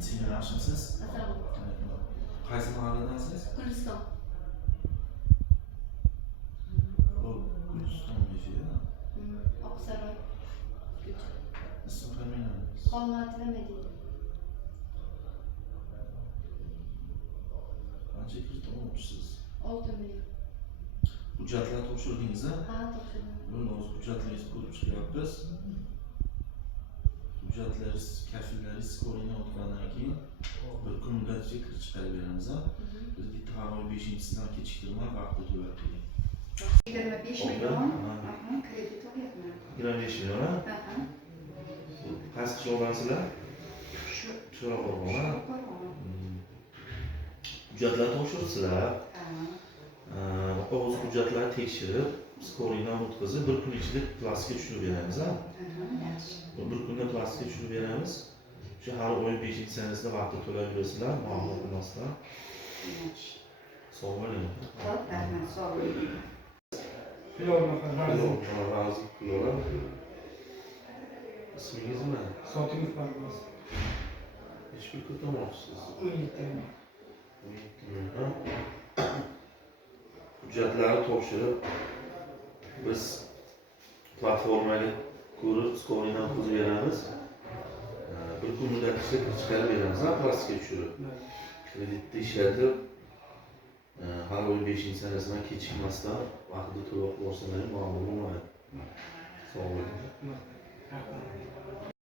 Sizin yaxshimisiz? Qaysi mahalladasiz? Guliston. Guliston yashaydi. Oqsaroy. Ism familiyangiz? Xolmatova Medina. Qancha kredit olmoqchisiz? 6 million. Hujjatlar topshirdingizmi? Ha, topshirdim. Buni o'z hujjatlaringizni ko'rib chiqyapmiz. Hujjatlaringiz, kafillaringiz ko'ringdan o'tgandan keyin bir kun muddatgacha kirib chiqarib beramiz. Kredit har oy 5-sidan kechiktirmay vaqtida to'lab bering. 25 milyon kredit olyapman. 25 million. Qaysi qishloqdansizlar? Shu Qo'rg'on. Hujjatlar topshiribsizlar. O'z hujjatlarni tekshirib, skoringdan o'tkazib, bir kun ichida plastikka tushirib beramiz. Bir kunda plastikka tushirib beramiz. Shu har oy 5-sanasida vaqtida to'lab berasizlar, muammo bo'lmasdan. Sog' bo'ling. Rahmat, sog' bo'ling. Razi Kulora. İsmingiz ne? Sotimov Parvoz. Hiçbir kutlamoqchisiz. 17 Hujjatlarni topshirib, biz platformaga ko'rib, skoringdan o'tkazib beramiz. Bir kun muddatda chiqarib beramiz, plastikka tushirib. Kreditni ishlatib, har oy 5-sanasidan kechikmasdan vaqtida to'lab borsanlar muammo bo'lmaydi. Sog' bo'ling. Rahmat.